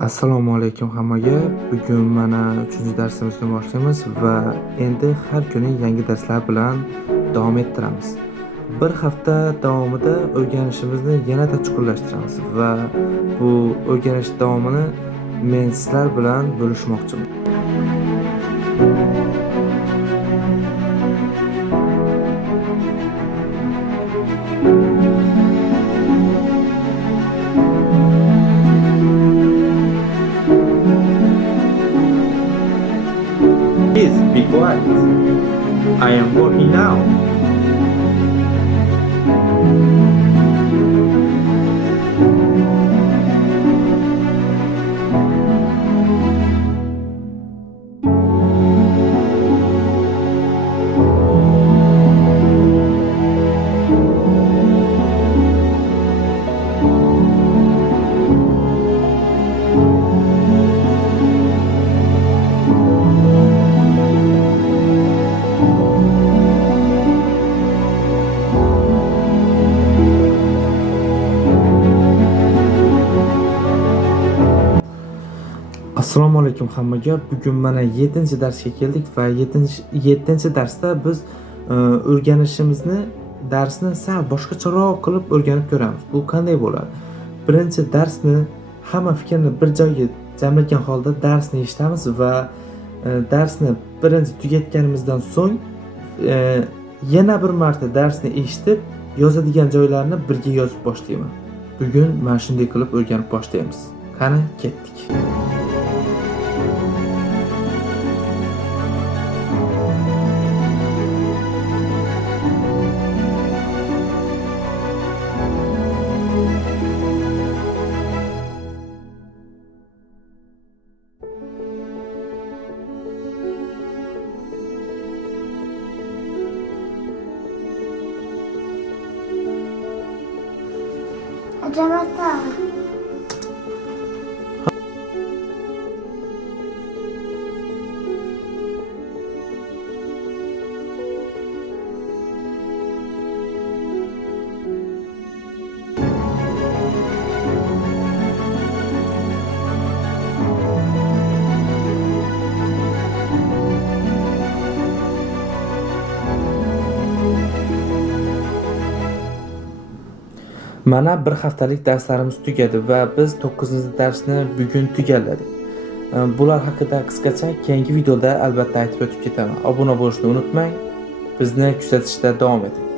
Assalomu alaykum hammaga. Bugun mana 3-darsimizni boshlaymiz va endi har kuni yangi darslar bilan davom ettiramiz. Bir hafta davomida o'rganishimizni yanada chuqurlashtiramiz va bu o'rganish davomini men sizlar bilan bo'lishmoqchiman. Please be quiet. I am working now. Assalomu alaykum hammaga. Bugun mana 7-darsga keldik va 7-darsda biz o'rganishimizni darsni sal boshqacharoq qilib o'rganib ko'ramiz. Bu qanday bo'ladi? Birinchi darsni hamma fikrni bir joyga jamlagan holda darsni eshitamiz va darsni birinchi tugatganimizdan so'ng yana bir marta darsni eshitib, yozadigan joylarni birga yozib boshlayman. Bugun mana shunday qilib o'rganib boshlaymiz. Qani, ketdik. Acamata. Mana bir haftalik darslarimiz tugadi va biz 9-darsni bugun tugalladik. Bular haqida qisqacha keyingi videoda albatta aytib o'tib ketaman. Obuna bo'lishni unutmang. Bizni kuzatishda davom eting.